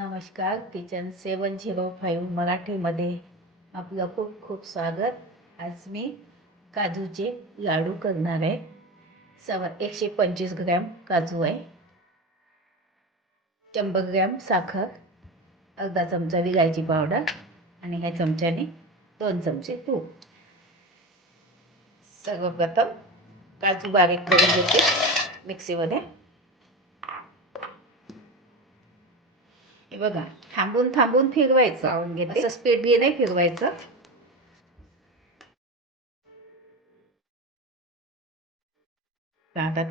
नमस्कार किचन सेवन zero five मराठीमध्ये आपलं खूप खूप स्वागत. आज मी काजूचे लाडू करणार आहे. सवा एकशे पंचवीस ग्रॅम काजू आहे. शंभर ग्रॅम साखर अर्धा चमचा विलायची पावडर आणि ह्या चमच्याने दोन चमचे तूप. सर्वप्रथम काजू बारीक करून घेते मिक्सीमध्ये. हे बघा थांबून थांबून फिरवायचं. असं स्पीडली नाही फिरवायचं. आता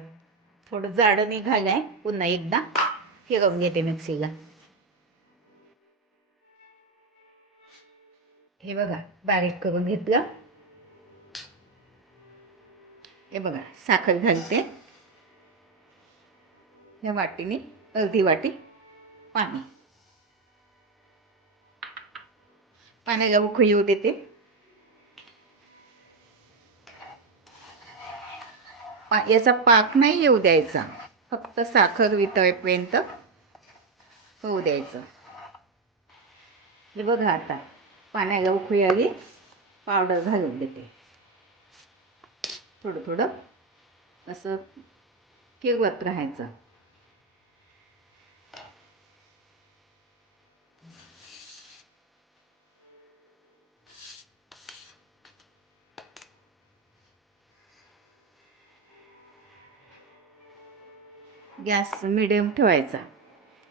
थोडं जाडं निघालंय. पुन्हा एकदा फिरवून घेते मिक्सीला. हे बघा बारीक करून घेतलं. हे बघा साखर घालते. या वाटीने अर्धी वाटी पाणी. पाण्याला उकळी येऊ देते. पा याचा पाक नाही येऊ द्यायचा. फक्त साखर वितळेपर्यंत होऊ द्यायचं. हे बघा आता पाण्याला उखळी आली पावडर घालून देते. थोडं थोडं असं फिरवत राहायचं. गॅस मिडियम ठेवायचा.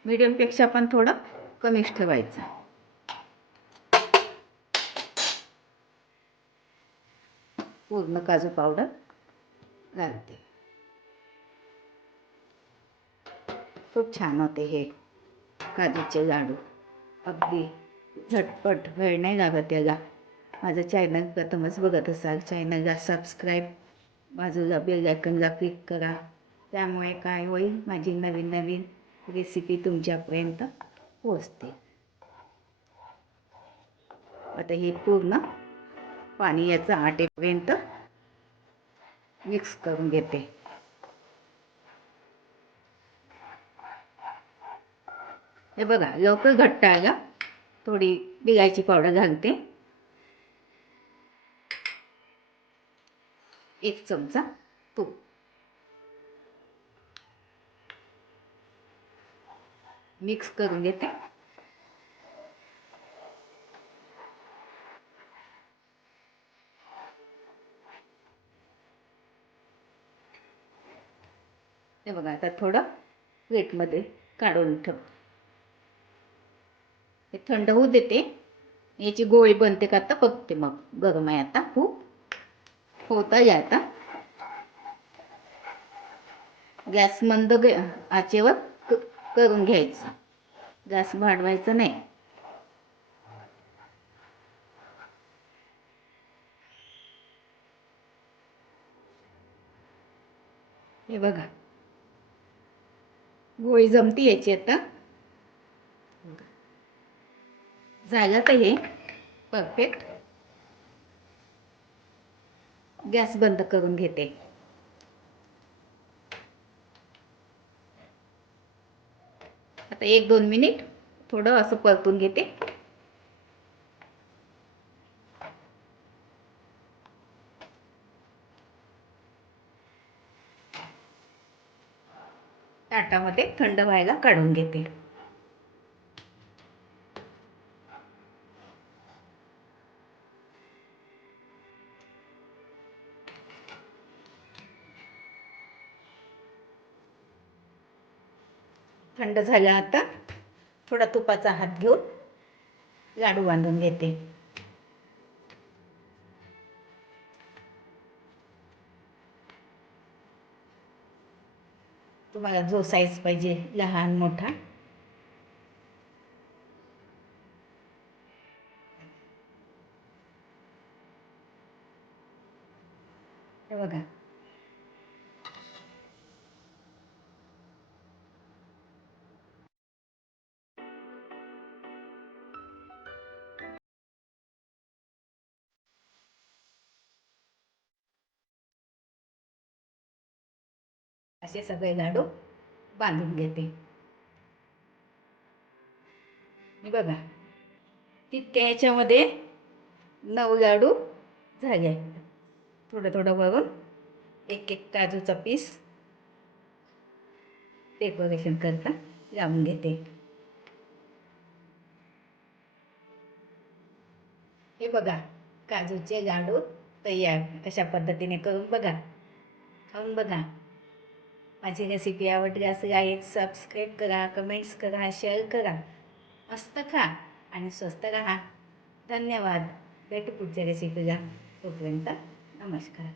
मिडियमपेक्षा पण थोडं कमीच ठेवायचं. पूर्ण काजू पावडर घालते. खूप छान होते हे काजूचे लाडू. अगदी झटपट वेळ नाही लागत याला. माझं चॅनल प्रथमच बघत असाल. चॅनलला सबस्क्राईब बाजूला बेल आयकनला क्लिक करा. त्यामुळे काय होईल? माझी नवीन नवीन रेसिपी तुमच्यापर्यंत पोचते आता हे पूर्ण पाणी याचं आटेपर्यंत मिक्स करून घेते. हे बघा लवकर घट्ट आलं. थोडी बिलायची पावडर घालते. एक चमचा तूप. मिक्स करून घेते. हे बघा आता थोडं प्लेटमध्ये काढून ठेव. हे थंड होऊ देते. याची गोळी बनते का आता बघते मग. गरम आहे आता खूप होता आहे आता. गॅस मंद ग आचेवर करून घ्यायचं. गॅस वाढवायचं नाही. हे बघा. गोळी जमती यायची आता. झालं तर हे? परफेक्ट गॅस बंद करून घेते. आता एक दोन मिनिट. थोडं असं परतून घेते. ताटामध्ये थंड व्हायला काढून घेते. थंड झालं आता. थोडा तुपाचा हात घेऊन लाडू बांधून घेते. तुम्हाला जो साईज पाहिजे लहान मोठा. हे बघा. असे सगळे लाडू बांधून घेते. बघा तितक्या ह्याच्यामध्ये नऊ लाडू झाले थोडं थोडं वरून एक एक काजूचा पीस डेकोरेशन करता लावून घेते. हे बघा काजूचे लाडू तयार अशा पद्धतीने करून बघा. खाऊन बघा. माझी रेसिपी आवडल्यास लाईक सबस्क्राईब करा कमेंट्स करा शेअर करा. मस्त खा आणि स्वस्त राहा. धन्यवाद. भेटू पुढच्या रेसिपीला तोपर्यंत नमस्कार.